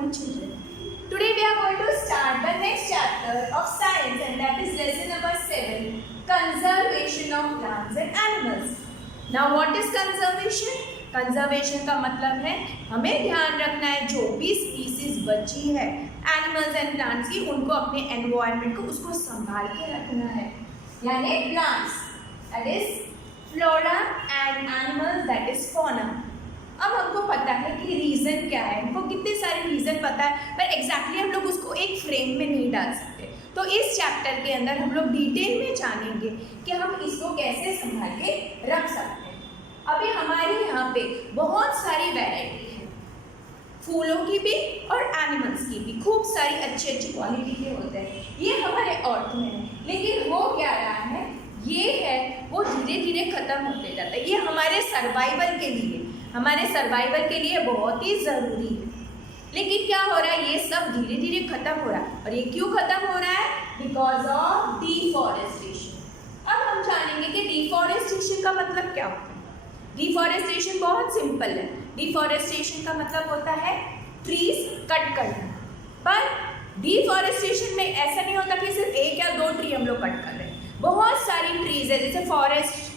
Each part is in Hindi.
morning children. Today we are going to start the next chapter of science and that is lesson number 7, conservation of plants and animals. Now what is conservation? Conservation का मतलब है हमें ध्यान रखना है जो भी स्पीसीज बची है एनिमल्स एंड प्लांट्स की, उनको अपने एनवायरनमेंट को उसको संभाल के रखना है, यानी plants that is flora and animals that is fauna. अब हमको पता है कि रीज़न क्या है, हमको कितने सारे रीज़न पता है, पर एग्जैक्टली हम लोग उसको एक फ्रेम में नहीं डाल सकते. तो इस चैप्टर के अंदर हम लोग डिटेल में जानेंगे कि हम इसको कैसे संभाल के रख सकते हैं. अभी हमारे यहाँ पे बहुत सारी वैरायटी है, फूलों की भी और एनिमल्स की भी. खूब सारी अच्छी अच्छी क्वालिटी के होते हैं, ये हमारे अर्थ में है. लेकिन हो क्या रहा है, ये है वो धीरे धीरे खत्म होते जाता है. ये हमारे सर्वाइवल के लिए बहुत ही ज़रूरी है. लेकिन क्या हो रहा है, ये सब धीरे धीरे खत्म हो रहा है. और ये क्यों खत्म हो रहा है? Because of deforestation. अब हम जानेंगे कि डिफॉरेस्टेशन का मतलब क्या होता है. डिफॉरेस्टेशन बहुत सिंपल है. डिफॉरेस्टेशन का मतलब होता है ट्रीज कट करना. पर डिफॉरेस्टेशन में ऐसा नहीं होता कि सिर्फ एक या दो ट्री हम लोग कट कर रहे हैं. बहुत सारी ट्रीज है, जैसे फॉरेस्ट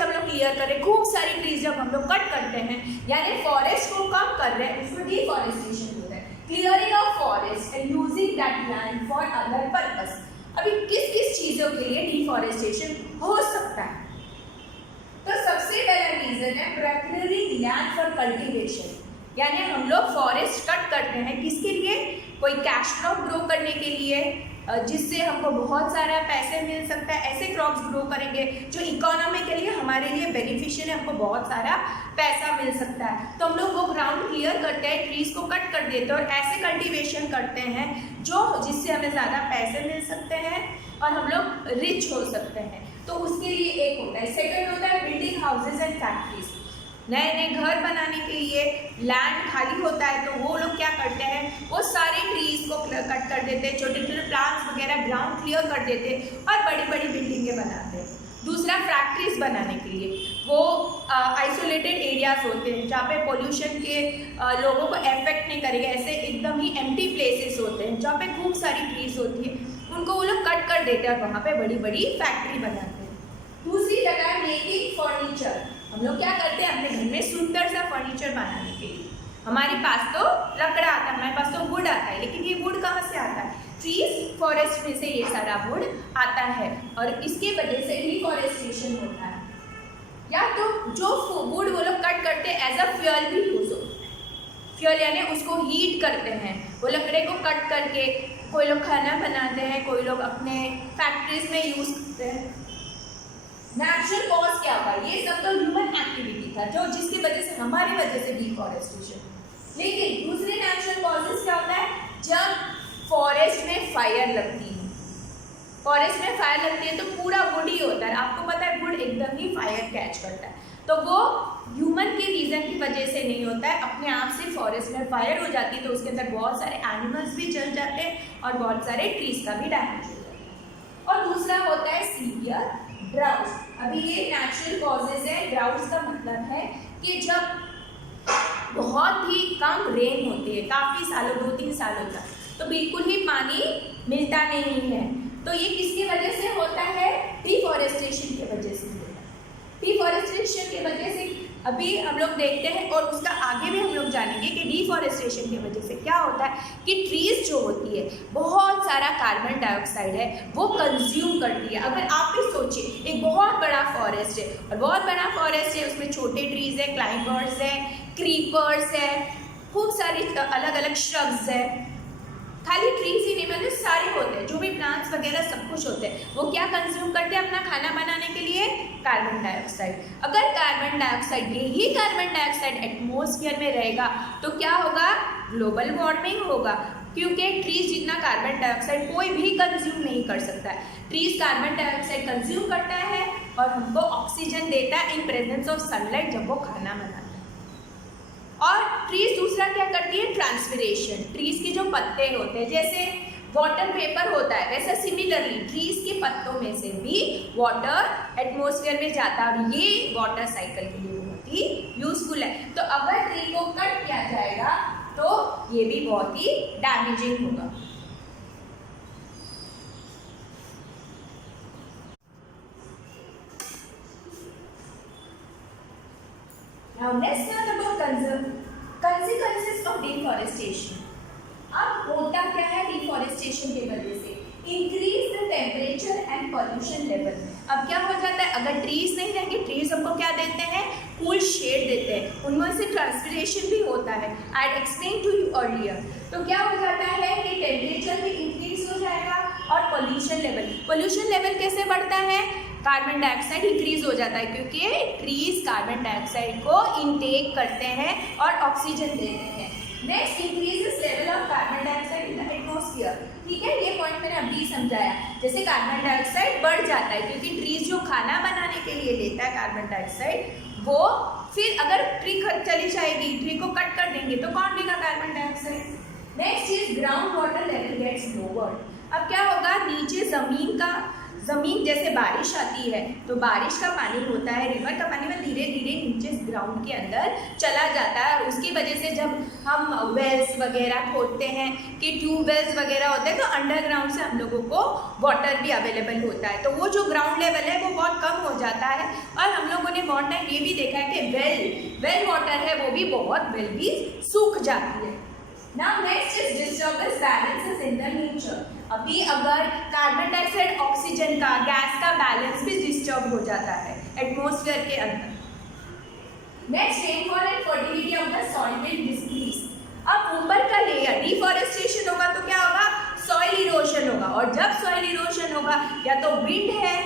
हम लोग क्लियर कर रहे हैं. खूब सारी ट्रीज जब हम लोग कट करते हैं यानी फॉरेस्ट को कम कर रहे हैं, उसको डिफॉरेस्टेशन होता है. Clearing of forest and using that land for other purpose. अभी किस किस चीज़ों के लिए डिफॉरेस्टेशन हो सकता है? तो सबसे पहला रीजन है प्रेफरिंग लैंड फॉर कल्टीवेशन, यानी हम लोग फॉरेस्ट कट करते हैं किसके लिए? कोई कैश क्रॉप ग्रो करने के लिए, जिससे हमको बहुत सारा पैसे मिल सकता है. ऐसे क्रॉप्स ग्रो करेंगे जो इकोनॉमी के लिए हमारे लिए बेनिफिशियल है, हमको बहुत सारा पैसा मिल सकता है. तो हम लोग वो ग्राउंड क्लियर करते हैं, ट्रीज को कट कर देते हैं और ऐसे कल्टीवेशन करते हैं जो जिससे हमें ज़्यादा पैसे मिल सकते हैं और हम लोग रिच हो सकते हैं. तो उसके लिए एक होता है. सेकेंड होता है बिल्डिंग हाउसेज एंड फैक्ट्रीज. नए नए घर बनाने के लिए लैंड खाली होता है तो वो लोग क्या करते हैं, वो सारे ट्रीज को कट कर देते हैं, छोटे छोटे प्लांट्स वगैरह ग्राउंड क्लियर कर देते हैं और बड़ी बड़ी बिल्डिंगें बनाते हैं. दूसरा फैक्ट्रीज बनाने के लिए वो आइसोलेटेड एरियाज होते हैं जहाँ पे पोल्यूशन के लोगों को अफेक्ट नहीं करेगा. ऐसे एकदम ही एम्प्टी प्लेसेस होते हैं जहाँ पे खूब सारी ट्रीज होती है, उनको वो लोग कट कर देते हैं और वहाँ पे बड़ी बड़ी फैक्ट्री बनाते हैं. दूसरी जगह है मेकिंग फर्नीचर. हम लोग क्या करते हैं अपने घर में सुंदर सा फर्नीचर बनाने के लिए. हमारे पास तो लकड़ा आता है, हमारे पास तो वुड आता है, लेकिन ये वुड कहाँ से आता है? ट्रीज फॉरेस्ट में से ये सारा वुड आता है और इसके वजह से डिफॉरेस्टेशन होता है. या तो जो वुड वो लोग कट करते हैं एज अ फ्यूल भी यूज होता है. फ्यूल यानी उसको हीट करते हैं. वो लकड़े को कट करके कोई लोग खाना बनाते हैं, कोई लोग अपने फैक्ट्रीज में यूज करते हैं. नेचुरल कॉज क्या होगा? ये सब तो ह्यूमन एक्टिविटी था जो जिसकी वजह से हमारी वजह से डिफॉरेस्टेशन. लेकिन दूसरे नेचुरल कॉजेस क्या होता है? जब फॉरेस्ट में फायर लगती है, फॉरेस्ट में फायर लगती है तो पूरा वुड ही होता है. आपको पता है वुड एकदम ही फायर कैच करता है. तो वो ह्यूमन के रीजन की वजह से नहीं होता है, अपने आप से फॉरेस्ट में फायर हो जाती है तो उसके अंदर बहुत सारे एनिमल्स भी जल जाते हैं और बहुत सारे ट्रीज का भी डैमेज हो जाता है. और दूसरा होता है सीवियर ड्राउट्स. अभी ये नेचुरल कॉजेज है. ड्राउट्स का मतलब है कि जब बहुत ही कम रेन होती है, काफ़ी सालों 2-3 सालों तक, तो बिल्कुल ही पानी मिलता नहीं है. तो ये किसकी वजह से होता है? डिफॉरेस्टेशन की वजह से होता है. डिफॉरेस्टेशन की वजह से अभी हम लोग देखते हैं और उसका आगे भी हम लोग जानेंगे कि डिफॉरेस्टेशन की वजह से क्या होता है कि ट्रीज जो होती है बहुत सारा कार्बन डाइऑक्साइड है वो कंज्यूम करती है. अगर आप भी सोचिए एक बहुत बड़ा फॉरेस्ट है और बहुत बड़ा फॉरेस्ट है, उसमें छोटे ट्रीज है, क्लाइंबर्स है, क्रीपर्स है, खूब सारी अलग अलग श्रब्स है. खाली ट्रीज ही नहीं मतलब सारे होते हैं, जो भी प्लांट्स वगैरह सब कुछ होते हैं, वो क्या कंज्यूम करते हैं अपना खाना बनाने के लिए? Carbon dioxide. अगर कार्बन डाइऑक्साइड यही कार्बन डाइऑक्साइड एटमॉस्फेयर में रहेगा तो क्या होगा? ग्लोबल वार्मिंग होगा, क्योंकि ट्रीज जितना कार्बन डाइऑक्साइड कोई भी कंज्यूम नहीं कर सकता है. ट्रीज कार्बन डाइऑक्साइड कंज्यूम करता है और हमको ऑक्सीजन देता है इन प्रेजेंस ऑफ सनलाइट जब वो खाना बनाता है. और ट्रीज दूसरा क्या करती है? ट्रांसपिरेशन. ट्रीज के जो पत्ते होते हैं, जैसे वाटर वेपर होता है, वैसे सिमिलरली ट्रीज के पत्तों में से भी वाटर एटमॉस्फेयर में जाता है. ये वाटर साइकिल के लिए बहुत ही यूजफुल है. तो अगर ट्री को कट किया जाएगा तो ये भी बहुत ही डैमेजिंग होगा। Now let's learn about consequences of deforestation. अब होता क्या है डिफॉरेस्टेशन के वजह से? Increase the temperature and pollution level. अब क्या हो जाता है, अगर ट्रीज नहीं रहेंगे, ट्रीज हमको क्या देते हैं, कूल शेड देते हैं, उनमें से ट्रांसपिरेशन भी होता है। I explain to you earlier. तो क्या हो जाता है कि टेम्परेचर भी इंक्रीज हो जाएगा और पोल्यूशन लेवल कैसे बढ़ता है, कार्बन डाइऑक्साइड इंक्रीज हो जाता है क्योंकि ट्रीज कार्बन डाइऑक्साइड को इनटेक करते हैं और ऑक्सीजन देते हैं। Next, increases level of carbon dioxide in the atmosphere. ठीक है, ये पॉइंट मैंने अभी समझाया। जैसे कार्बन डाइऑक्साइड बढ़ जाता है क्योंकि ट्रीज जो खाना बनाने के लिए लेता है कार्बन डाइऑक्साइड, वो फिर अगर ट्री चली जाएगी, ट्री को कट कर देंगे तो कौन लेगा carbon dioxide. Next is ground water level gets lowered. अब क्या होगा, नीचे जमीन जैसे बारिश आती है तो बारिश का पानी होता है, रिवर का पानी में धीरे धीरे नीचे ग्राउंड के अंदर चला जाता है। उसकी वजह से जब हम वेल्स वगैरह खोदते हैं कि ट्यूबवेल्स वगैरह होते हैं तो अंडरग्राउंड से हम लोगों को वाटर भी अवेलेबल होता है, तो वो जो ग्राउंड लेवल है वो बहुत कम हो जाता है। और हम लोगों ने बहुत टाइम ये भी देखा है कि वेल वाटर है वो भी बहुत वेल भी सूख जाती है। Now next is disturbance balances in the nature. अभी अगर कार्बन डाइऑक्साइड ऑक्सीजन का गैस का बैलेंस भी डिस्टर्ब हो जाता है एटमॉस्फेयर के अंदर। Next, rainfall and fertility of the soil will decrease. अब ऊपर का लेयर डिफॉरेस्टेशन होगा तो क्या होगा, सॉइल इरोजन होगा। और जब सॉइल इरोजन होगा या तो विंड है,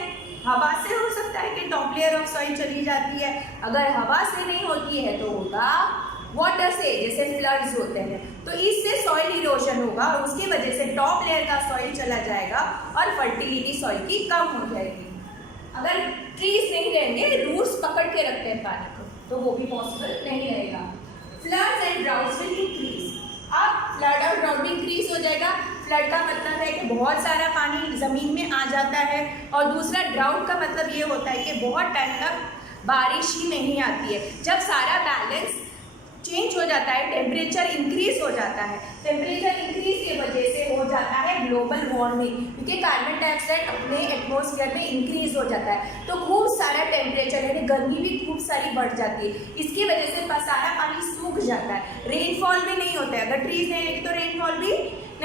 हवा से हो सकता है कि टॉप लेयर ऑफ सॉइल चली जाती है, अगर हवा से नहीं होती है तो होगा वाटर से, जैसे फ्लड्स होते हैं, तो इससे सॉइल इरोजन होगा और उसकी वजह से टॉप लेयर का सॉइल चला जाएगा और फर्टिलिटी सॉइल की कम हो जाएगी। अगर ट्रीज नहीं रहेंगे, रूट्स पकड़ के रखते हैं पानी को, तो वो भी पॉसिबल नहीं रहेगा। Floods and droughts will increase. अब फ्लड और ड्राउट इंक्रीज हो जाएगा। फ्लड का मतलब है कि बहुत सारा पानी जमीन में आ जाता है, और दूसरा ड्राउट का मतलब ये होता है कि बहुत टाइम तक बारिश ही नहीं आती है। जब सारा बैलेंस चेंज हो जाता है, टेम्परेचर इंक्रीज हो जाता है, टेम्परेचर इंक्रीज की वजह से हो जाता है ग्लोबल वार्मिंग, क्योंकि कार्बन डाइऑक्साइड अपने एटमॉस्फेयर में इंक्रीज हो जाता है तो खूब सारा टेम्परेचर यानी गर्मी भी खूब सारी बढ़ जाती है। इसकी वजह से सारा पानी सूख जाता है, रेनफॉल भी नहीं होता है। अगर ट्रीज नहीं रहेगी तो रेनफॉल भी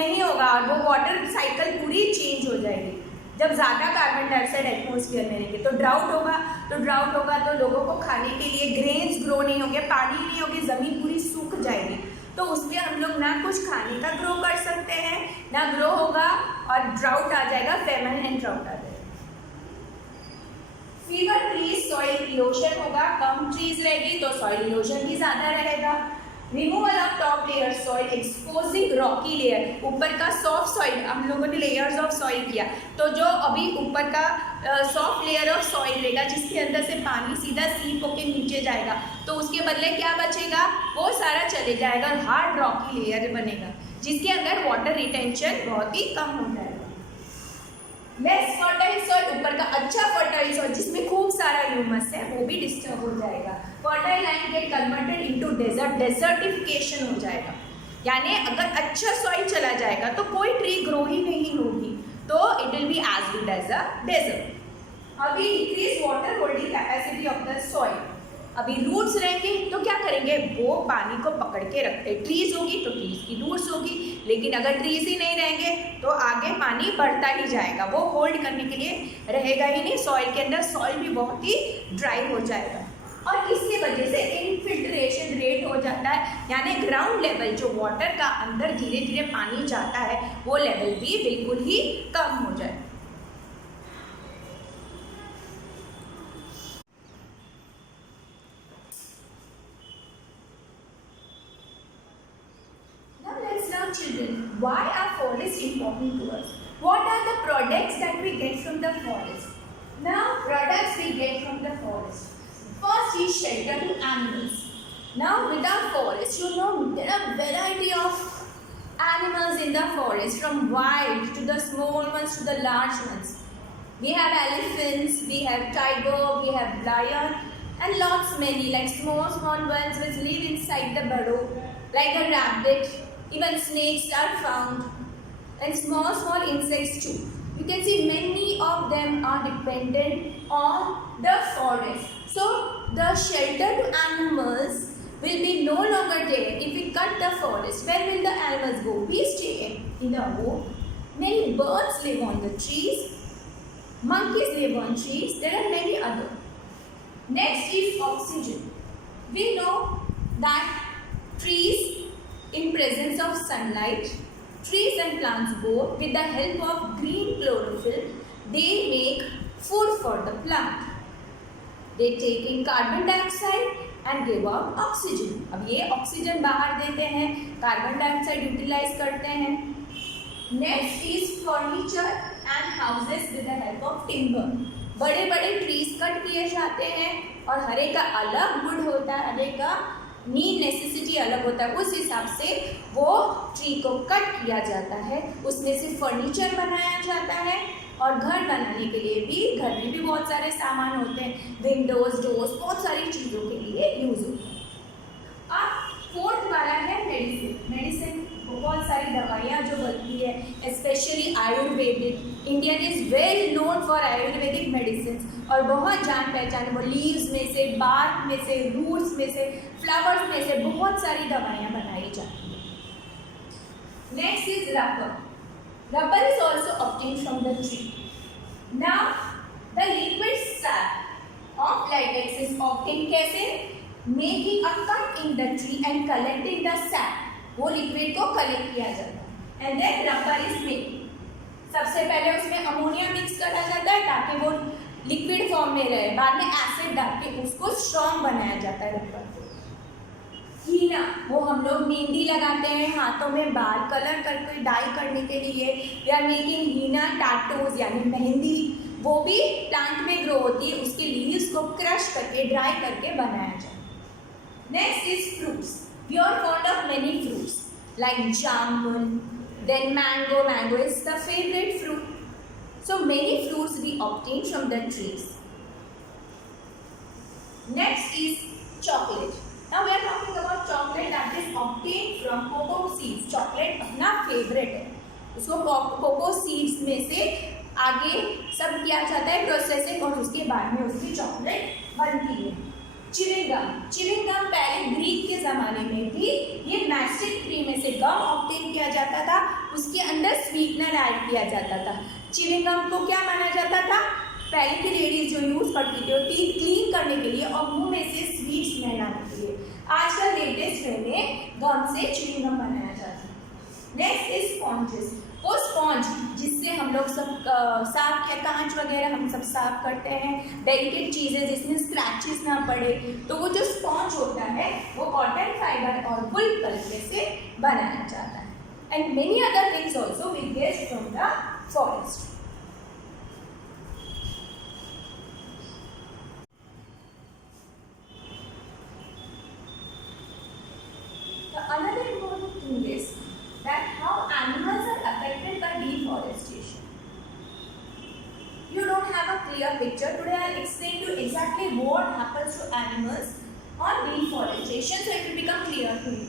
नहीं होगा और वो वाटर साइकिल पूरी चेंज हो जाएगी। जब ज़्यादा कार्बन डाइऑक्साइड एटमॉस्फेयर में रहेंगे तो ड्राउट होगा तो लोगों को खाने के लिए ग्रेन्स ग्रो नहीं होंगे, पानी नहीं होगी, ज़मीन पूरी सूख जाएगी, तो उसमें हम लोग ना कुछ खाने का ग्रो कर सकते हैं ना ग्रो होगा और ड्राउट आ जाएगा, फेमन एंड ड्राउट आ जाएगा। फीवर ट्रीज सॉइल इरोजन होगा, कम ट्रीज रहेगी तो सॉइल इरोजन भी ज़्यादा रहेगा। Removal of top layer soil exposing Rocky layer, ऊपर का सॉफ्ट सॉइल, हम लोगों ने लेयर्स ऑफ सॉइल किया तो जो अभी ऊपर का सॉफ्ट लेयर ऑफ सॉइल रहेगा जिसके अंदर से पानी सीधा सीप होके नीचे जाएगा, तो उसके बदले क्या बचेगा, वो सारा चले जाएगा और हार्ड रॉकी लेयर बनेगा जिसके अंदर वाटर रिटेंशन बहुत ही कम हो जाएगा। लेस फर्टाइल सॉइल, ऊपर का अच्छा फर्टाइल सॉइल जिसमें खूब सारा ह्यूमस है वो भी डिस्टर्ब हो जाएगा। Fertile land get converted into desert, desertification हो जाएगा, यानी अगर अच्छा सॉइल चला जाएगा तो कोई ट्री ग्रो ही नहीं होगी, तो it will be as good as a desert. अभी increase water holding capacity of the soil, अभी रूट्स रहेंगे तो क्या करेंगे, वो पानी को पकड़ के रखते हैं। ट्रीज होगी तो ट्रीज की रूट्स होगी, लेकिन अगर ट्रीज ही नहीं रहेंगे तो आगे पानी बढ़ता ही जाएगा, वो होल्ड करने के लिए रहेगा ही नहीं सॉइल के अंदर, सॉइल भी बहुत ही ड्राई हो जाएगा और इसकी वजह से इनफिल्ट्रेशन रेट हो जाता है, यानी ग्राउंड लेवल जो वाटर का अंदर धीरे धीरे पानी जाता है वो लेवल भी बिल्कुल ही कम हो जाए। Children, why are forests important to us? What are the products that we get from the forest? Now, products we get from the forest. First is shelter to animals. Now, without forest, you know there are variety of animals in the forest, from wild to the small ones to the large ones. We have elephants, we have tiger, we have lion, and lots many like small ones which live inside the burrow, like a rabbit. Even snakes are found and small insects too. You can see many of them are dependent on the forest. So the shelter to animals will be no longer there if we cut the forest. Where will the animals go? We stay in the home. Many birds live on the trees. Monkeys live on trees. There are many other. Next is oxygen. We know that trees, in presence of sunlight, trees and plants both, with the help of green chlorophyll, they make food for the plant. They take in carbon dioxide and give out oxygen. अब ये ऑक्सीजन बाहर देते हैं, कार्बन डाइऑक्साइड यूटिलाइज करते हैं. Next is furniture and houses with the help of timber. बड़े बड़े ट्रीज कट किए जाते हैं और हर एक का अलग वुड होता है, हर एक का नीड नेसेसिटी अलग होता है. उस हिसाब से वो ट्री को कट किया जाता है, उसमें से फर्नीचर बनाया जाता है. और घर बनाने के लिए भी, घर में भी बहुत सारे सामान होते हैं, विंडोज, डोर्स, बहुत सारी चीज़ों के लिए यूज होते हैं. अब फोर्थ वाला है मेडिसिन. मेडिसिन बहुत सारी दवाइयाँ जो बनती है, specially Ayurvedic. Indian is well known for Ayurvedic medicine और बहुत जान पहचान, वो लीव्स में से, बार्क में से, रूट्स में से, फ्लावर्स में से बहुत सारी दवाइयाँ बनाई जाती हैं. Next is rubber. Rubber is also obtained from the tree. Now, the liquid sap of latex is obtained कैसे? Making a cut in the tree and collecting the sap. वो लिक्विड को कलेक्ट किया जाता है. And then rubber is made. सबसे पहले उसमें अमोनिया मिक्स करा जाता है ताकि वो लिक्विड फॉर्म में रहे. बाद में एसिड डाल के उसको स्ट्रॉन्ग बनाया जाता है रबर को. हीना, वो हम लोग मेहंदी लगाते हैं हाथों में, बाल कलर करके डाई करने के लिए. We are making henna tattoos यानी मेहंदी. वो भी प्लांट में ग्रो होती है, उसके लीव्स को क्रश करके, ड्राई करके बनाया जाता है. Next is fruits. We are fond of many fruits like jamun, then mango. Mango is the favourite fruit. So many fruits we obtain from the trees. Next is chocolate. Now we are talking about chocolate that is obtained from cocoa seeds. Chocolate अपना favorite है. उसको cocoa seeds में से आगे सब किया जाता है प्रोसेसिंग और उसके बाद में उसकी चॉकलेट बनती है. चिविंगम. चिविंगम पहले ग्रीक के ज़माने में भी ये मैस्टिक ट्री में से गम ऑब्टेन किया जाता था, उसके अंदर स्वीटनर ऐड किया जाता था. चिविंगम को क्या माना जाता था? पहले की लेडीज जो यूज़ करती थी वो टीथ क्लीन करने के लिए और मुंह में से स्वीट स्मेल आने के लिए. आजकल लेटेस्ट वे में गम से च्युइंगम बनाया जाता है. Next is sponges. वो स्पॉन्ज जिससे हम लोग सब साफ, कांच वगैरह हम सब साफ करते हैं, डेलिकेट चीज़ें जिसमें स्क्रैचेस ना पड़े, तो वो जो स्पॉन्ज होता है वो कॉटन फाइबर और वुल कल्चर से बनाया जाता है. And many other things also we get from the forest. Another important thing is that how animals are affected by deforestation. You don't have a clear picture. Today I will explain to you exactly what happens to animals on deforestation so it will become clear to you.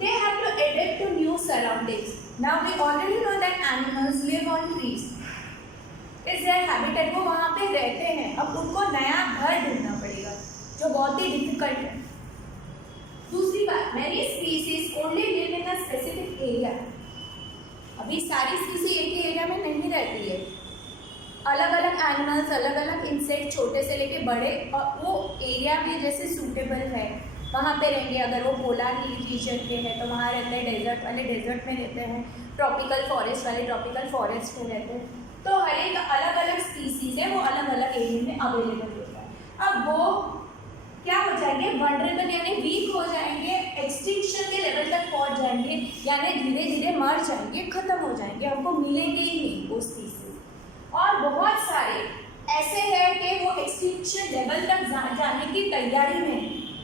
They have to adapt to new surroundings. Now we already know that animals live on trees. It's their habitat. वो वहाँ पे रहते हैं. अब उनको नया घर ढूंढना पड़ेगा जो बहुत ही डिफिकल्ट है. दूसरी बात, many species only live in a specific area. अभी सारी स्पीसी एक ही एरिया में नहीं रहती है. अलग अलग एनिमल्स, अलग अलग इंसेक्ट, छोटे से लेके बड़े, और वो एरिया भी जैसे सूटेबल है वहाँ पे रहेंगे. अगर वो पोलर रीजन के हैं तो वहाँ रहते हैं, डेजर्ट वाले डेजर्ट में रहते हैं, ट्रॉपिकल फॉरेस्ट वाले ट्रॉपिकल फॉरेस्ट में रहते हैं. तो हर एक अलग अलग स्पीसीज है, वो अलग अलग एरिया में अवेलेबल होता है. अब वो क्या हो जाएंगे? वनरेबल यानी वीक हो जाएंगे, एक्सटिंक्शन के लेवल तक पहुंच जाएंगे, यानी धीरे धीरे मर जाएंगे, खत्म हो जाएंगे, हमको मिलेंगे ही नहीं वो स्पीसीज. और बहुत सारे ऐसे हैं कि वो एक्सटिंक्शन लेवल तक जाने की तैयारी में,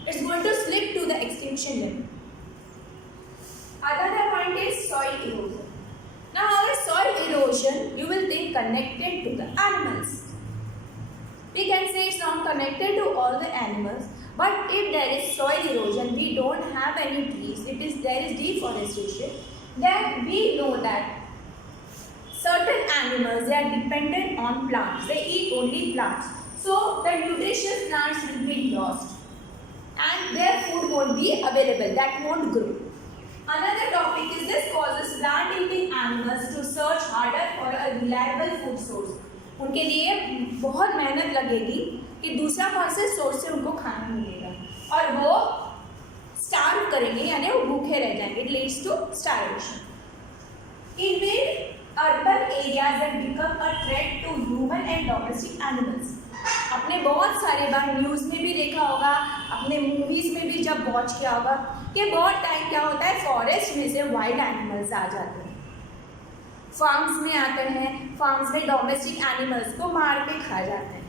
it's going to slip to the extinction level. Another point is soil erosion. Now our soil erosion you will think connected to the animals. We can say it's not connected to all the animals, But if there is soil erosion, we don't have any trees, there is deforestation, then we know that certain animals, they are dependent on plants, they eat only plants, so the nutritious plants will be lost and their food won't be available, that won't grow. Another topic is this causes plant eating animals to search harder for a reliable food source. उनके लिए बहुत मेहनत लगेगी कि दूसरा कौन से सोर्स से उनको खाना मिलेगा और वो स्टार्व करेंगे, यानी वो भूखे रह जाएंगे. It leads to starvation. Invade urban areas have become a threat to human and domestic animals. आपने बहुत सारे बार न्यूज़ में भी देखा होगा, अपने मूवीज़ में भी जब वॉच किया होगा कि बहुत टाइम क्या होता है, फॉरेस्ट में से वाइल्ड एनिमल्स आ जाते हैं, फार्म्स में आते हैं, फार्म्स में डोमेस्टिक एनिमल्स को मार के खा जाते हैं.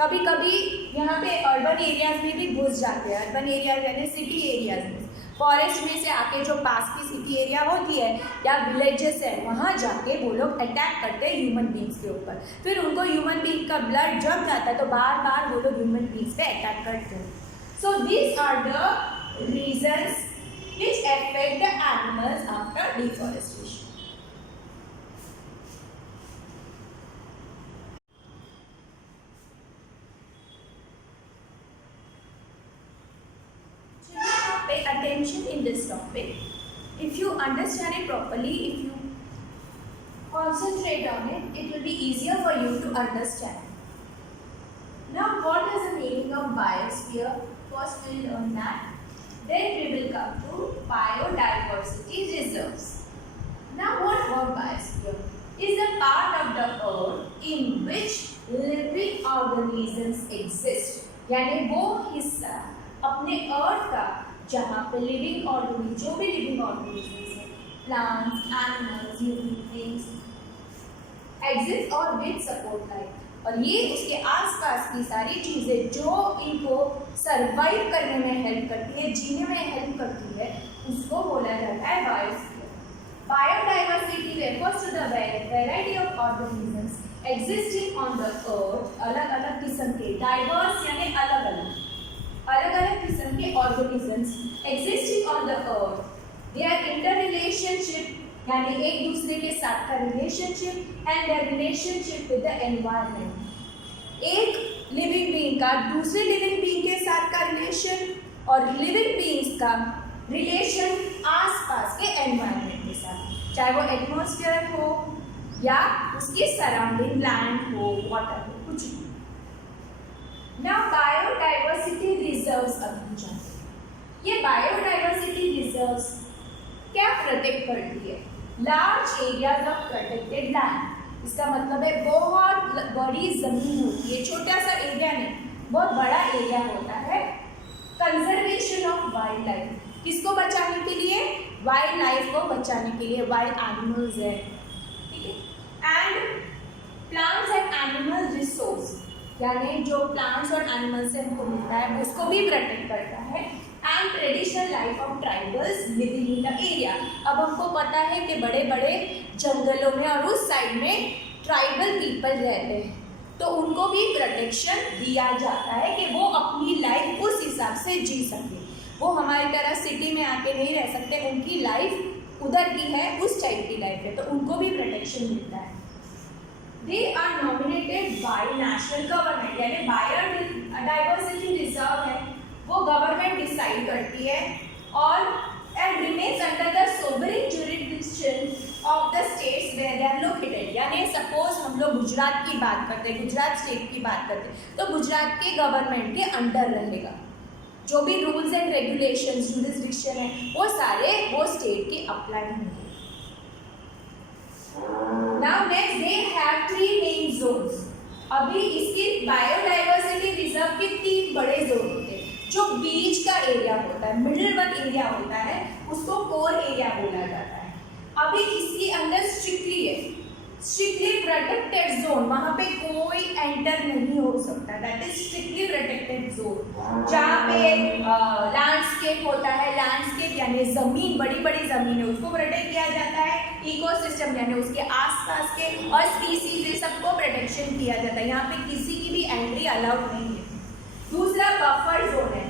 कभी कभी यहाँ पे अर्बन एरियाज में भी घुस जाते हैं. अर्बन एरियाज यानी सिटी एरियाज में, फॉरेस्ट में से आके जो पास की सिटी एरिया होती है या विलेजेस है, वहाँ जाके वो लोग अटैक करते हैं ह्यूमन बींग्स के ऊपर. फिर उनको ह्यूमन बींग का ब्लड जम जाता है तो बार बार वो लोग ह्यूमन बींग्स पे अटैक करते हैं. So these are the reasons which affect the animals after deforestation. Pay attention in this topic. If you understand it properly, if you concentrate on it, it will be easier for you to understand. Now, what is the meaning of biosphere? First, we will learn that. Then we will come to biodiversity reserves. Now, what about biosphere? Is a part of the earth in which living organisms exist. यानी वो हिस्सा अपने अर्थ का जहाँ पे लिविंग ऑर्गेनिज्म, जो भी लिविंग ऑर्गेनिजम्स हैं, plants, animals, human beings exist और विद सपोर्ट लाइफ, और ये उसके आसपास की सारी चीज़ें जो इनको सर्वाइव करने में हेल्प करती है, जीने में हेल्प करती है, उसको बोला जाता है biosphere. Biodiversity refers to the variety of organisms existing on the earth. अलग अलग किस्म के, डाइवर्स यानी अलग अलग किस्म के organisms existing on the earth. Their interrelationship यानी एक दूसरे के साथ का relationship and the relationship with the environment. एक लिविंग बीइंग का दूसरे लिविंग बीइंग के साथ का रिलेशन और लिविंग बीइंग्स का रिलेशन आसपास के एनवायरनमेंट के साथ, चाहे वो एटमॉस्फेयर हो या उसके सराउंडिंग लैंड हो, वाटर हो, कुछ भी. नाउ बायोडाइवर्सिटी रिजर्व्स अभी जानते हैं. ये बायोडाइवर्सिटी रिजर्व्स क्या प्रोटेक्ट करती है? Large areas of protected land. इसका मतलब है बहुत बड़ी जमीन होती है, छोटा सा एरिया नहीं, बहुत बड़ा एरिया होता है. कंजर्वेशन ऑफ वाइल्ड लाइफ, किसको बचाने के लिए? वाइल्ड लाइफ को बचाने के लिए, वाइल्ड एनिमल्स है, ठीक है. And plants and animal resource, यानी जो प्लांट्स और एनिमल्स से हमको मिलता है उसको भी प्रोटेक्ट करता है. And traditional life of tribals living in the area. अब हमको पता है कि बड़े बड़े जंगलों में और उस साइड में ट्राइबल पीपल रहते हैं, तो उनको भी प्रोटेक्शन दिया जाता है कि वो अपनी लाइफ उस हिसाब से जी सके. वो हमारी तरह सिटी में आके नहीं रह सकते, उनकी लाइफ उधर की है, उस टाइप की लाइफ है, तो उनको भी प्रोटेक्शन मिलता है. They are nominated by national government, यानी बायोडाइवर्सिटी रिजर्व है वो गवर्नमेंट डिसाइड करती है और and remains under the sovereign jurisdiction of the states where they are located. यानी सपोज हम लोग गुजरात की बात करते हैं, गुजरात स्टेट की बात करते हैं, तो गुजरात के गवर्नमेंट के अंडर रहेगा. जो भी रूल्स एंड रेगुलेशंस, जुरिडिक्शन है, वो सारे वो स्टेट के अप्लाई होंगे. Now next they have 3 main zones. अभी इसकी बायोडाइवर्सिटी रिजर्व के 3 बड़े जोन होते हैं. जो बीच का एरिया होता है, मिडिल वन एरिया होता है, उसको कोर एरिया बोला जाता है. अभी इसके अंदर स्ट्रिक्टली प्रोटेक्टेड जोन, वहां पे कोई एंटर नहीं हो सकता, that is strictly protected zone. जहाँ पे लैंडस्केप होता है, लैंडस्केप यानी जमीन, बड़ी बड़ी जमीन है, उसको प्रोटेक्ट किया जाता है. इकोसिस्टम यानी उसके आसपास के और स्पीसीज, ये सबको प्रोटेक्शन किया जाता है. यहाँ पे किसी की भी एंट्री अलाउड नहीं है. दूसरा बफर जोन है.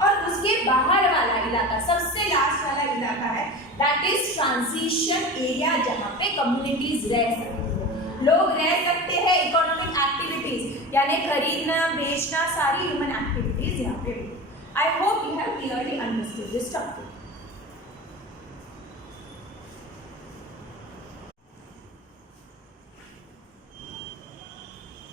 और उसके बाहर वाला इलाका, सबसे लास्ट वाला इलाका है दैट इज ट्रांजिशन एरिया, जहाँ पे कम्युनिटीज रह सकते हैं, लोग रह सकते हैं। इकोनॉमिक एक्टिविटीज यानी खरीदना बेचना, सारी ह्यूमन एक्टिविटीज यहाँ पे। I hope you have clearly understood this topic.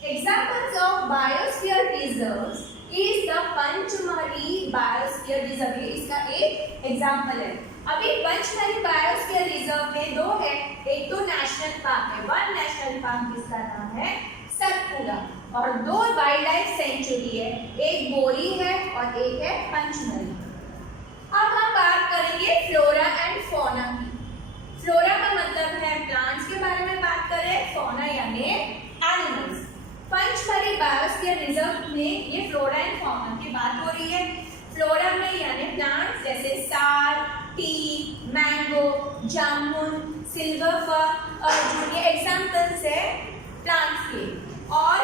Examples of biosphere reserves is the Pachmarhi biosphere reserve, ये इसका एक एग्जाम्पल है। अभी पंचमढ़ी बायोस्फीयर रिजर्व में दो है, एक तो नेशनल पार्क है, वन नेशनल पार्क जिसका नाम है सतपुड़ा, और दो वाइल्ड लाइफ सेंचुरी है, एक बोरी है और एक है पंचमढ़ी। अब हम बात करेंगे फ्लोरा एंड फौना की। फ्लोरा का मतलब है प्लांट्स के बारे में बात करें, फौना यानी एनिमल्स। पंचमढ़ी बायोस्फीयर रिजर्व में ये फ्लोरा एंड फौना की बात हो रही है। फ्लोरा में यानी प्लांट्स जैसे साल, टी, मैंगो, जामुन, सिल्वर फर, अर्जुन, ये एग्जांपल्स है प्लांट्स के। और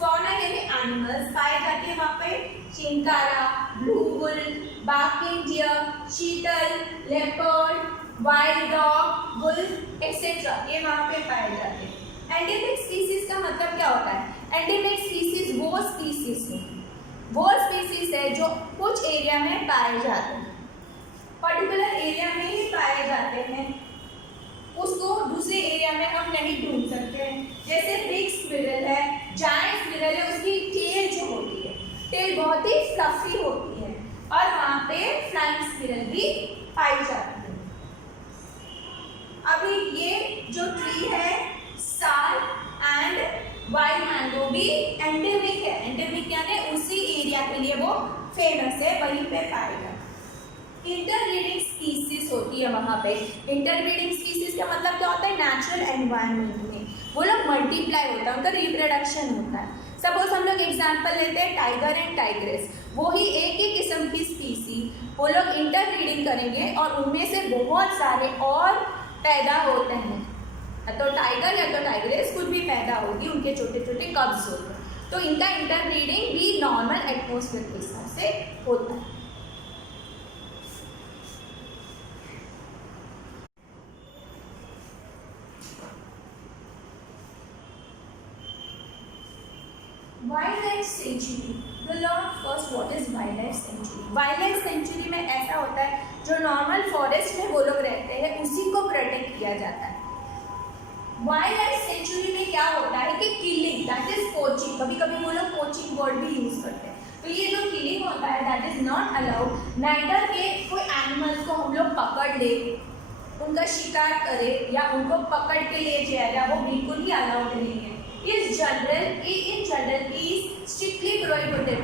फौना यानी एनिमल्स पाए जाते हैं वहाँ पे, chinkara, blue bull, barking deer, chital, leopard, wild dog, wolf etcetera, ये वहाँ पे पाए जाते हैं। एंडेमिक स्पीसीज का मतलब क्या होता है? एंडेमिक स्पीसीज वो स्पीसीज है जो कुछ एरिया में पाए जाते हैं, पर्टिकुलर एरिया में ही पाए जाते हैं, उसको दूसरे एरिया में हम नहीं ढूंढ सकते हैं। जैसे बिग स्क्विरल है, जायंट स्क्विरल है, उसकी टेल जो होती है, टेल बहुत ही फ्लफी होती है, और वहाँ पे फ्लाइंग स्क्विरल भी पाई जाती है। अभी ये जो ट्री है साल एंड वाइल्ड मैंगो भी एंडेमिक है। एंडेमिक यानी उसी एरिया के लिए वो फेमस है, वहीं पे पाएगा। इंटरब्रीडिंग स्पीसीज होती है वहाँ पे। इंटरब्रीडिंग स्पीसीज का मतलब क्या होता है? नेचुरल एनवायरनमेंट में वो लोग मल्टीप्लाई होता है, उनका रिप्रोडक्शन होता है। सपोज हम लोग एग्जाम्पल लेते हैं टाइगर एंड टाइग्रेस, वो ही एक ही किस्म की स्पीसी, वो लोग इंटरब्रीडिंग करेंगे और उनमें से बहुत सारे और पैदा होते हैं। तो टाइगर या तो टाइग्रेस कुछ भी पैदा होगी, उनके छोटे छोटे कब्स होते हैं, तो इनका इंटरब्रीडिंग भी नॉर्मल एटमॉस्फेयर के हिसाब से होता है। Wild life sanctuary, the learn first what is wild life sanctuary. Wild life sanctuary में ऐसा होता है जो नॉर्मल फॉरेस्ट में वो लोग रहते हैं उसी को प्रोटेक्ट किया जाता है। वाइल्ड लाइफ सेंचुरी में क्या होता है कि किलिंग, दैट इज पोचिंग, कभी कभी वो लोग पोचिंग वर्ड भी यूज करते हैं, तो ये जो किलिंग होता है that is not allowed. Neither के कोई एनिमल्स को हम लोग पकड़ ले, उनका शिकार करे या उनको पकड़ के ले जाएगा, वो बिल्कुल ही अलाउड नहीं है। in general is strictly prohibited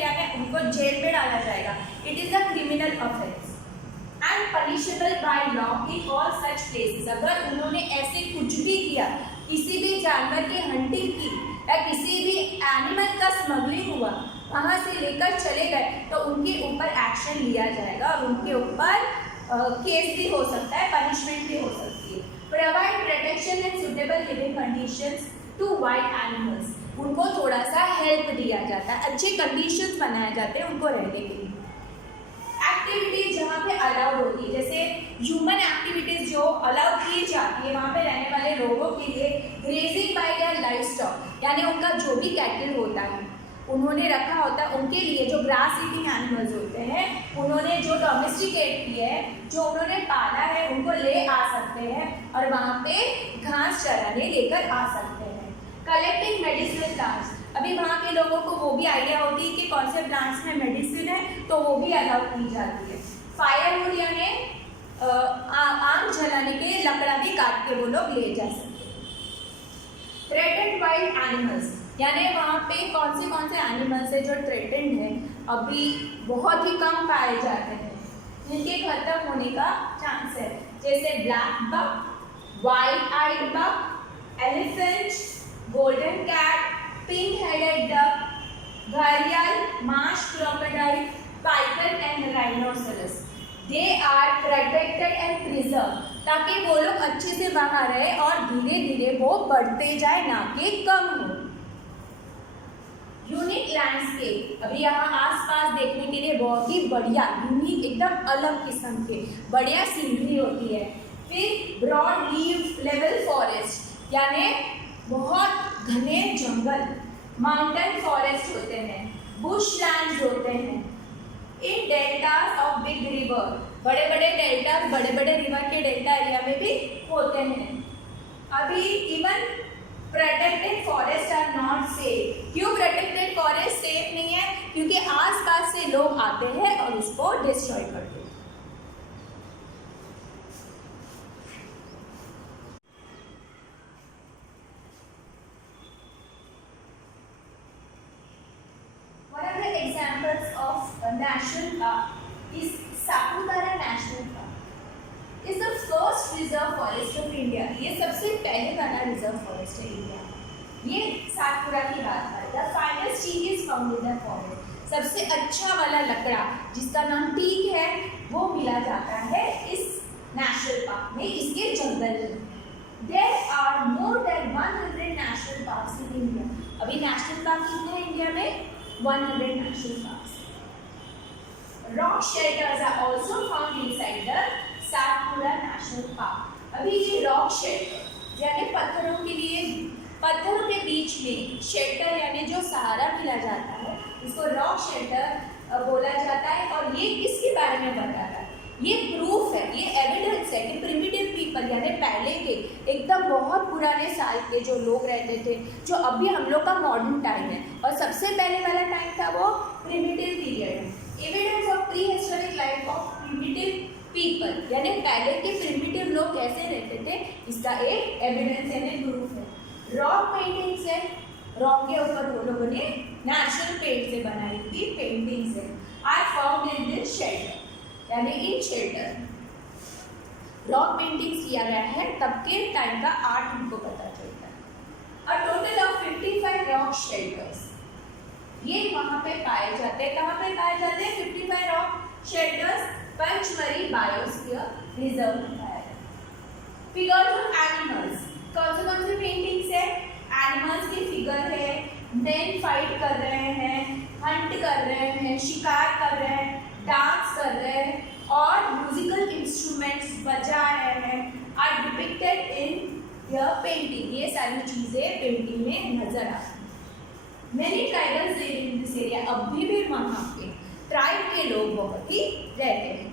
यानी उनको जेल में डाला जाएगा। It is a criminal offence and punishable by law in all such places। अगर उन्होंने ऐसे कुछ भी किया, किसी भी जानवर की हंटिंग की या किसी भी एनिमल का स्मगलिंग हुआ, वहाँ से लेकर चले गए, तो उनके ऊपर एक्शन लिया जाएगा और उनके ऊपर केस भी हो सकता है, पनिशमेंट भी हो सकती है। Provide protection and suitable living conditions to wild animals, उनको थोड़ा सा हेल्प दिया जाता है, अच्छे कंडीशंस बनाए जाते हैं उनको रहने के लिए। एक्टिविटीज जहाँ पे अलाउड होती है, जैसे ह्यूमन एक्टिविटीज जो अलाउड की जाती है वहाँ पे रहने वाले लोगों के लिए, ग्रेजिंग बाय देयर लाइवस्टॉक यानी उनका जो भी कैटल होता है उन्होंने रखा होता है, उनके लिए जो ग्रास ईटिंग एनिमल्स होते हैं उन्होंने जो डोमेस्टिकेट किया है, जो उन्होंने पाला है, उनको ले आ सकते हैं और वहाँ पे घास चराने लेकर आ सकते हैं। कलेक्टिंग मेडिसिनल प्लांट्स, अभी वहाँ के लोगों को वो भी आइडिया होती है कि कौन से प्लांट्स में मेडिसिन है, तो वो भी अलाउ की जाती है। फायरवुड यानी आग जलाने के लिए लकड़ा भी काट के वो लोग ले जा सकते हैं। थ्रेटेंड वाइल्ड एनिमल्स यानी वहाँ पे कौन से एनिमल्स है जो थ्रेटेंड है, अभी बहुत ही कम पाए जाते हैं, जिनके खत्म होने का चांस है, जैसे black buck, white eyed buck, elephant, golden cat, pink headed duck, घड़ियाल, marsh crocodile, python and rhinoceros. They are protected and preserve, ताकि वो लोग अच्छे से बाहर रहे और धीरे धीरे वो बढ़ते जाए, ना कि कम हो। यूनिक लैंडस्केप, अभी यहाँ आसपास देखने बहुत ही बढ़िया यूनिक एकदम अलग किस्म के बढ़िया सीनरी होती है। फिर ब्रॉड लीव लेवल फॉरेस्ट यानी बहुत घने जंगल, माउंटेन फॉरेस्ट होते हैं, बुश लैंड्स होते हैं। इन डेल्टास ऑफ बिग रिवर, बड़े बड़े डेल्टास बड़े बड़े रिवर के डेल्टा एरिया में भी होते हैं। अभी even protected forest are not safe. क्यों प्रोटेक्टेड फॉरेस्ट सेफ नहीं है? क्योंकि आसपास से लोग आते हैं और उसको डिस्ट्रॉय करते हैं। One of the examples of a national park is Saputara national park. Is the first reserve forest of India. ये सबसे पहले वाला रिजर्व फॉरेस्ट है इंडिया। ये सातपुरा की बात है। The finest teak is found in the forest. सबसे अच्छा वाला लकड़ा जिसका नाम टीक है वो मिला जाता है इस नेशनल पार्क में, इसके जंगल में। There are more than 100 national parks in India. अभी नेशनल पार्क कितने हैं इंडिया में? 100 national parks. Rock shelters are also found inside the Satpura national park. अभी ये रॉक शेल्टर यानी पत्थरों के लिए, पत्थरों के बीच में शेल्टर यानी जो सहारा मिला जाता है इसको रॉक शेल्टर बोला जाता है। और ये किसके बारे में बता रहा है? ये प्रूफ है, ये एविडेंस है कि प्रिमिटिव पीपल यानी पहले के एकदम बहुत पुराने साल के जो लोग रहते थे, जो अभी हम लोग का मॉडर्न टाइम है और सबसे पहले वाला टाइम था वो प्रिमिटिव पीरियड है। Evidence of pre historic life of primitive people यानी पहले के प्रिमिटिव लोग कैसे रहते थे, इसका एक एविडेंस यानी प्रूफ है। रॉक पेंटिंग्स है, रॉक के ऊपर वो लोगों ने नेचुरल पेंट से बनाई हुई पेंटिंग्स है, are found in this shelter यानी इन शेल्टर। रॉक पेंटिंग्स किया गया है, तब के टाइम का आर्ट हमको पता चलता है। A total of 55 rock shelters ये वहाँ पे पाए जाते हैं। कहाँ पे पाए जाते हैं? 55 rock shelters Pachmarhi biosphere reserve में पाया जाता है। फिगर्स ऑफ एनिमल्स, कौन से पेंटिंग्स है? एनिमल्स की फिगर है, मेन फाइट कर रहे हैं, हंट कर रहे हैं, शिकार कर रहे हैं, डांस कर रहे हैं और म्यूजिकल इंस्ट्रूमेंट्स बजा रहे हैं, are depicted in the painting. ये सारी चीजें पेंटिंग में नजर आती हैं। Many tribals live in this area. अभी भी वहाँ पे ट्राइब के लोग बहुत ही रहते हैं।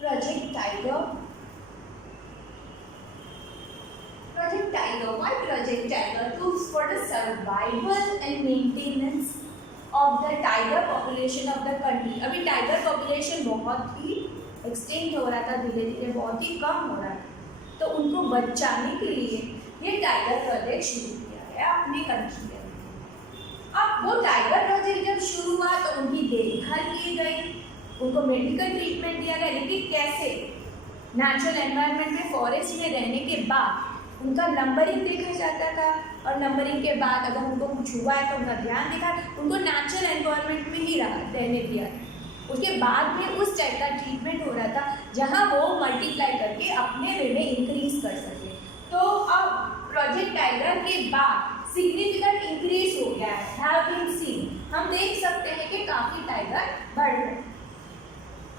Project tiger. Project Tiger. Why Project Tiger? For the survival and maintenance of the tiger population of the country. अभी टाइगर पॉपुलेशन बहुत ही एक्सटेंड हो रहा था, धीरे धीरे बहुत ही कम हो रहा है, तो उनको बचाने के लिए ये टाइगर प्रोजेक्ट शुरू किया है अपने कंट्री में। अब वो टाइगर प्रोजेक्ट जब शुरू हुआ तो उनकी देखभाल की गई, उनको मेडिकल ट्रीटमेंट दिया गया। लेकिन कैसे? नेचुरल एनवायरनमेंट में, फॉरेस्ट में रहने के बाद उनका नंबरिंग देखा जाता था और नंबरिंग के बाद अगर उनको कुछ हुआ है तो उनका ध्यान देखा, उनको नेचुरल एनवायरनमेंट में ही रहने दिया। उसके बाद में उस टाइप का ट्रीटमेंट हो रहा था जहां वो मल्टीप्लाई करके अपने वे में इंक्रीज कर सके। तो अब प्रोजेक्ट टाइगर के बाद सिग्निफिकेंट इंक्रीज हो गया है, हैव बीन सीन। हम देख सकते हैं कि काफ़ी टाइगर बढ़ रहे हैं।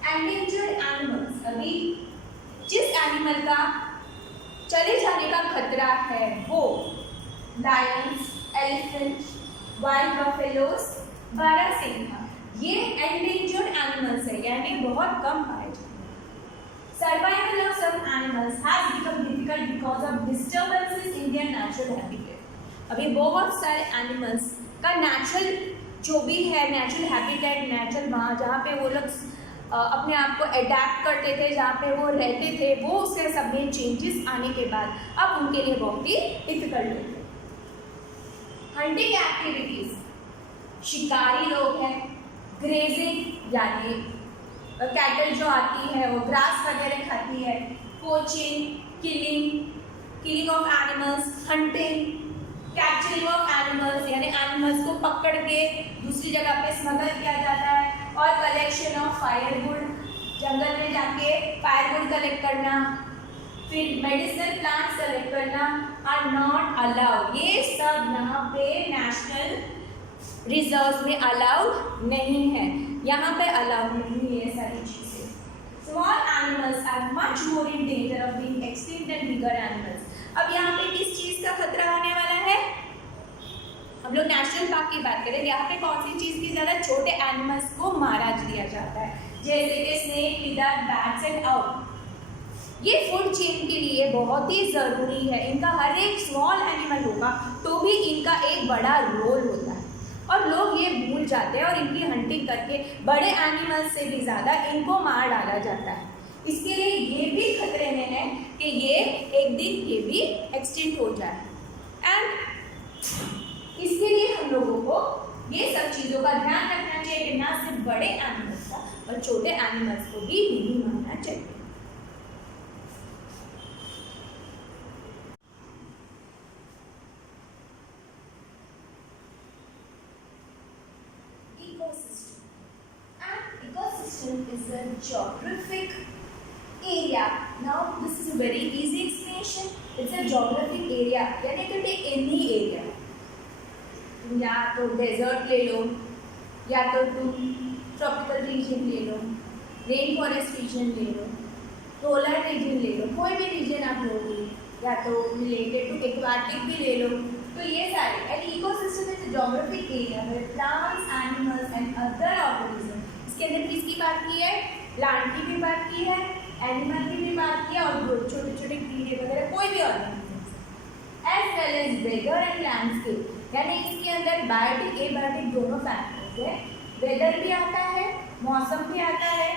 एंडेंजर्ड एनिमल्स, अभी जिस एनिमल का चले जाने का खतरा है वो लायंस, एलिफेंट, वाइल्ड बफेलोस, बारहसिंघा, ये एंडेंजर्ड एनिमल्स है यानी बहुत कम पाए जाते हैं। Survival of some animals has become difficult because of disturbances in their natural habitat. अभी बहुत सारे एनिमल्स का नेचुरल जो भी है, नेचुरल हैबिटेट, नेचुरल वहाँ जहाँ पे वो लोग अपने आप को अडेप्ट करते थे, जहाँ पे वो रहते थे, वो उसके सब में चेंजेस आने के बाद अब उनके लिए बहुत ही डिफिकल्ट हो गए। हंटिंग एक्टिविटीज, शिकारी लोग हैं, ग्रेजिंग यानी कैटल जो आती है वो ग्रास वगैरह खाती है, poaching, killing of animals, hunting, capturing of animals यानी एनिमल्स को पकड़ के दूसरी जगह पे स्मगल किया जाता है, और कलेक्शन ऑफ फायरवुड, जंगल में जाके फायरवुड कलेक्ट करना, फिर मेडिसिनल प्लांट सेलेक्ट करना आर नॉट अलाउड, ये सब यहाँ पे नेशनल रिजर्व में अलाउड नहीं है, यहाँ पे अलाउड नहीं है ये सारी चीजें। Small animals are much more in danger of being extinct than bigger animals. अब यहाँ पे किस चीज का खतरा होने वाला है? हम लोग नेशनल पार्क की बात करें, यहाँ पे कौन सी चीज की ज्यादा छोटे एनिमल्स को मारा दिया जाता है, जैसे कि snake, lizard, bats and owl. ये फूड चेन के लिए बहुत ही जरूरी है, इनका हर एक स्मॉल एनिमल होगा तो भी इनका एक बड़ा रोल होता है और लोग ये भूल जाते हैं और इनकी हंटिंग करके बड़े एनिमल्स से भी ज़्यादा इनको मार डाला जाता है। इसके लिए ये भी खतरे में है कि ये एक दिन ये भी एक्सटिंक्ट हो जाए। एंड इसके लिए हम लोगों को ये सब चीज़ों का ध्यान रखना चाहिए कि ना सिर्फ बड़े एनिमल्स का और छोटे एनिमल्स को भी नहीं मारना चाहिए। Ecosystem is a geographic area. Now this is a very easy explanation. It's a geographic area. यानी कि take any area. या तो desert ले लो, या तो तुम tropical region ले लो, rain forest region ले लो, polar region ले लो, कोई भी region आप लोगे, या तो related to aquatic भी ले लो, तो ये सारे। And ecosystem is a geographic area where plants, animals and other organisms, इसके अंदर किसकी बात की है? प्लांट की भी बात की है, एनिमल की भी बात की है और छोटे छोटे कीड़े वगैरह कोई भी organism, as well as weather and landscape, यानी इसके अंदर बायोटिक एबायोटिक दोनों फैक्टर्स है। वेदर भी आता है, मौसम भी आता है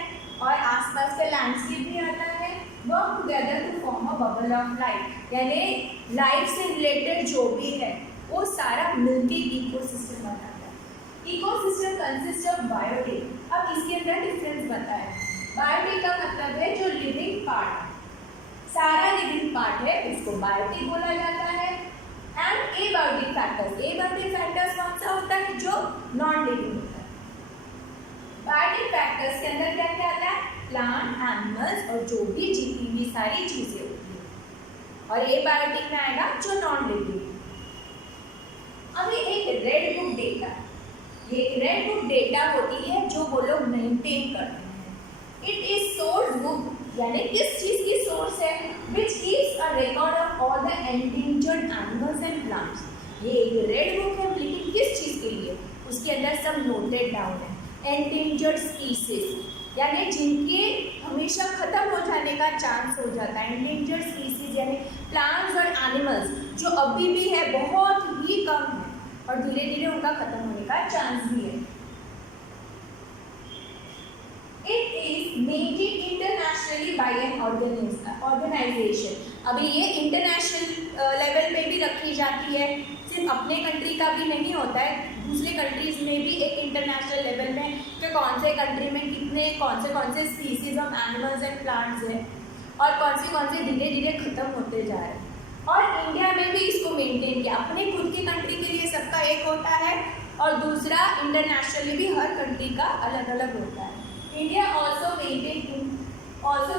और आसपास का लैंडस्केप भी आता है। Work together to form a bubble of life, यानी लाइफ से रिलेटेड जो भी है वो सारा मिलकर इकोसिस्टम बनाता है। Ecosystem consist of biotic. अब इसके अंदर डिफरेंस बताया। बायोटिक का मतलब है जो लिविंग पार्ट, सारा लिविंग पार्ट है उसको बायोटिक बोला जाता है। And abiotic factors, abiotic factors कौन सा होता है? जो नॉन लिविंग होता है। बायोटिक फैक्टर्स के अंदर क्या क्या आता है? प्लांट, एनिमल्स और जो भी जीती हुई सारी चीजें होती है। और एबायोटिक में आएगा जो नॉन लिविंग। अभी एक रेड बुक डेटा, ये रेड बुक डेटा होती है जो वो लोग मेंटेन करते हैं। इट इज सोर्स बुक, यानी किस चीज की सोर्स है? Which keeps a record of all the endangered animals and plants. ये एक रेड बुक है, लेकिन किस चीज के लिए? उसके अंदर सब नोटेड डाउन है। एंडेंजर्ड स्पीसीज, यानी जिनके हमेशा खत्म हो जाने का चांस हो जाता है। एंडेंजर्ड स्पीसीज यानी प्लांट्स और एनिमल्स जो अभी भी है बहुत ही कम है और धीरे धीरे उनका खत्म होने का चांस भी है। It is maintained internationally by an organisation. अभी ये इंटरनेशनल लेवल पे भी रखी जाती है, सिर्फ अपने कंट्री का भी नहीं होता है, दूसरे कंट्रीज में भी एक इंटरनेशनल लेवल में कि कौन से कंट्री में कितने कौन से species of animals and plants हैं और कौन से धीरे धीरे खत्म होते जा रहे हैं। और इंडिया में भी इसको मेंटेन किया, अपने खुद की कंट्री के लिए सबका एक होता है और दूसरा इंटरनेशनली भी हर कंट्री का अलग अलग होता है। India also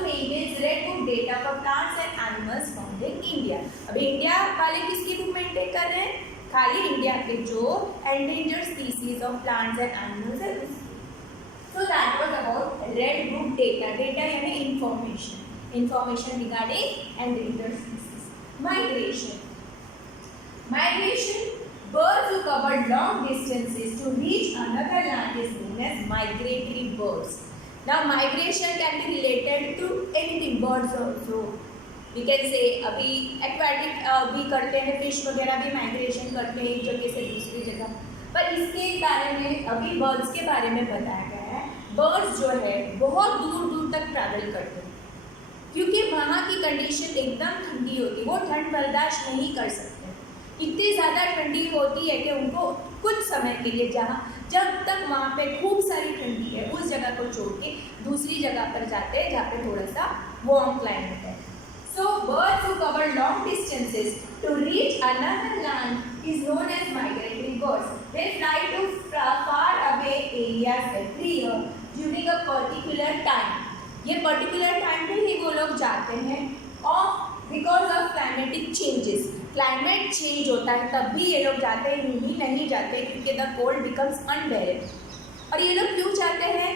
maintains red book data for plants and animals found in India. अभी इंडिया वाले किसकी बुक मेंटेन कर रहे हैं? खाली इंडिया के जो endangered species of plants and animals है। So that was about red book data. Data यानी information regarding endangered species. Migration. Birds who cover long distances to reach another land is known as migratory birds. Now migration can be related to anything, birds also. We can say अभी aquatic भी करते हैं, फिश वगैरह भी माइग्रेशन करते हैं एक जगह से दूसरी जगह। पर इसके बारे में अभी बर्ड्स के बारे में बताया गया है। बर्ड्स जो है बहुत दूर दूर तक ट्रैवल करते हैं क्योंकि वहाँ की कंडीशन एकदम ठंडी होती है, वो ठंड बर्दाश्त नहीं कर सकते। इतनी ज़्यादा ठंडी होती है कि उनको कुछ समय के लिए जब तक वहाँ पे खूब सारी ठंडी है उस जगह को छोड़ के दूसरी जगह पर जाते हैं जहाँ पे थोड़ा सा वार्म क्लाइमेट है। So birds who cover long distances to reach another land is known as migratory birds. They fly to far away areas every year during a particular time. ये पर्टिकुलर टाइम पे ही वो लोग जाते हैं। Off because of climatic changes. Climate change होता है तब भी ये लोग जाते हैं, यूं ही नहीं जाते क्योंकि द कोल्ड बिकम्स अनबेरेबल। और ये लोग क्यों जाते हैं?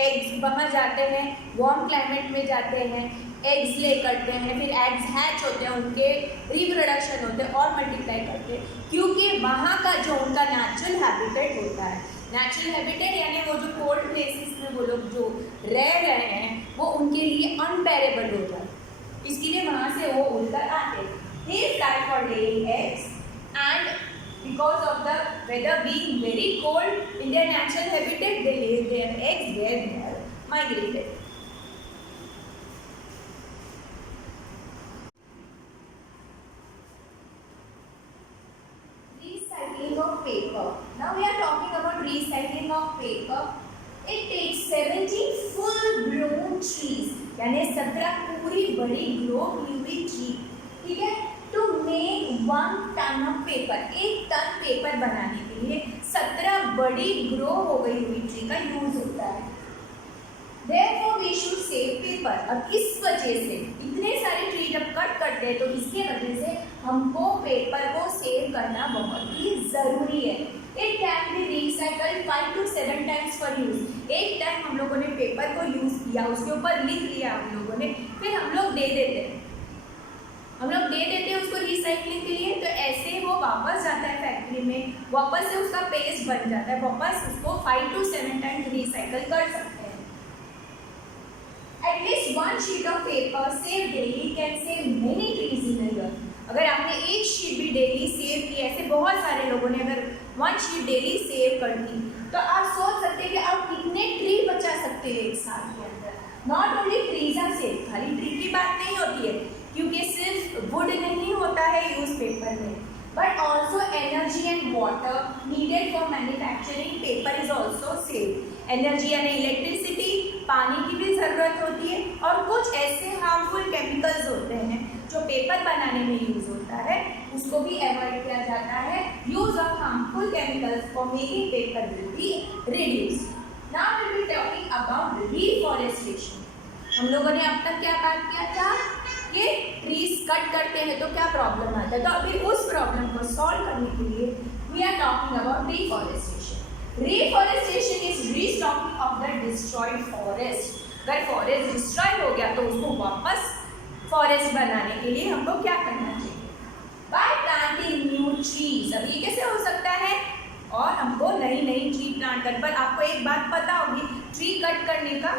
एग्स वहाँ जाते हैं, वार्म क्लाइमेट में जाते हैं, एग्स ले करते हैं, फिर एग्स हैच होते हैं, उनके रिप्रोडक्शन होते हैं और मल्टीप्लाई करते हैं, क्योंकि वहाँ का जो उनका नेचुरल हैबिटेट होता है, नेचुरल हैबिटेट यानी वो जो कोल्ड प्लेसेस में वो लोग जो रह रहे हैं वो उनके लिए अनबेरेबल हो जाए, इसके लिए वहाँ से वो उड़कर आते हैं। They fly for laying eggs and because of the weather being very cold in their natural habitat, they lay their eggs where they are migrated. Recycling of paper. Now we are talking about recycling of paper. It takes 17 full-grown trees, यानी 17 पूरी बड़ी ग्रो की हुई ट्री, ठीक है, to make 1 ton of paper. 1 ton paper बनाने के लिए 17 बड़ी ग्रो हो गई हुई ट्री का यूज होता है। Therefore we should save paper। अब इस वजह से इतने सारे ट्री जब कट करते हैं तो इसके वजह से हमको पेपर को सेव करना बहुत ही जरूरी है। It can be recycled 5 to 7 times for use। एक टाइम हम लोगों ने पेपर को यूज किया, उसके ऊपर लिख लिया हम लोगों ने, फिर हम लोग दे देते हैं उसको रिसाइकलिंग के लिए, तो ऐसे वो वापस जाता है फैक्ट्री में, वापस से उसका पेस्ट बन जाता है, वापस उसको 5 to 7 टाइम्स रिसाइकल कर सकते हैं। At least 1 sheet of paper save daily can save many trees in a year. अगर आपने एक शीट भी डेली सेव की, ऐसे बहुत सारे लोगों ने अगर 1 शीट डेली सेव कर दी, तो आप सोच सकते हैं कि आप कितने ट्री बचा सकते हैं एक साल के अंदर। Not only trees are save, खाली ट्री की बात नहीं होती है, क्योंकि सिर्फ वुड नहीं होता है यूज पेपर में, but also energy and water needed for manufacturing paper is also save. Energy यानी इलेक्ट्रिसिटी, पानी की भी ज़रूरत होती है, और कुछ ऐसे हार्मफुल केमिकल्स होते हैं जो पेपर बनाने में यूज होता है, उसको भी अवॉइड किया जाता है। Use of harmful chemicals for making paper will be reduced. Now we will be talking about reforestation. हम लोगों ने अब तक क्या बात किया था कि ट्रीज कट करते हैं तो क्या प्रॉब्लम आता है, तो अभी उस प्रॉब्लम को सॉल्व करने के लिए we are talking about reforestation. Reforestation is restocking of the destroyed forest. अगर फॉरेस्ट डिस्ट्रॉय हो गया तो उसको वापस फॉरेस्ट बनाने के लिए हमको क्या करना चाहिए? Bye planting new trees. अब ये कैसे हो सकता है? और हमको नई नई ट्री प्लांट कर, पर आपको एक बात पता होगी, ट्री कट करने का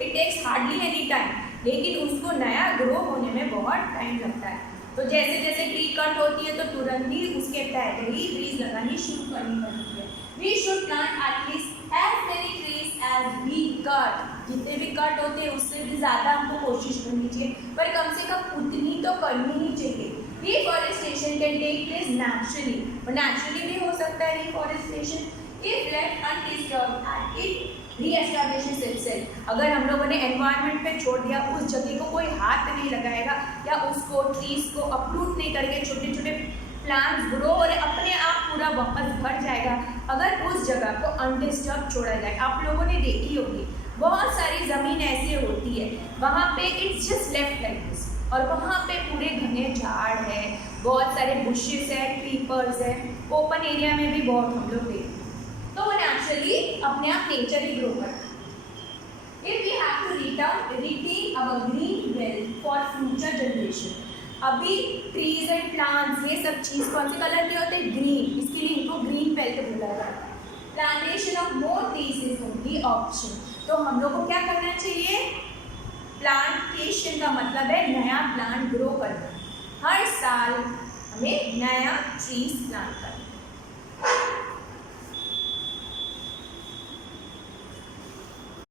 it takes hardly any time, लेकिन उसको नया ग्रो होने में बहुत टाइम लगता है। तो जैसे जैसे ट्री कट होती है तो तुरंत ही उसके पहले ही ट्रीज लगानी शुरू करनी पड़ती है। We should plant at least as many trees as we cut. जितने भी कट होते हैं उससे भी ज़्यादा हमको कोशिश करनी चाहिए, पर कम से कम उतनी तो करनी ही चाहिए। Reforestation can take place naturally, और naturally भी हो सकता है reforestation if left undisturbed and it re-establishes itself। अगर हम लोगों ने environment पे छोड़ दिया, उस जगह को कोई हाथ नहीं लगाएगा या उसको ट्रीज को अपरूट नहीं करके छोटे छोटे प्लांट्स ग्रो और अपने आप पूरा वापस भर जाएगा अगर उस जगह को अनडिस्टर्ब छोड़ा जाए। आप लोगों ने देखी होगी बहुत सारी ज़मीन ऐसी होती है वहाँ पे it's just left like this, और वहाँ पे पूरे घने झाड़ है, बहुत सारे बुशेस है, क्रीपर्स है, ओपन एरिया में भी बहुत हम लोग देखते हैं, तो वो नेचुरली अपने आप नेचर ही ग्रो करता है। If we have to retain our green wealth for future generation। अभी ट्रीज एंड प्लांट्स ये सब चीज़ कौन से कलर के होते हैं? ग्रीन, इसके लिए इनको ग्रीन बेल्ट बोला जाता है। Plantation of more trees is only option. तो हम लोग को क्या करना चाहिए? प्लांटेशन का मतलब है नया प्लांट ग्रो करना, हर साल हमें नया ट्रीज प्लांट करना।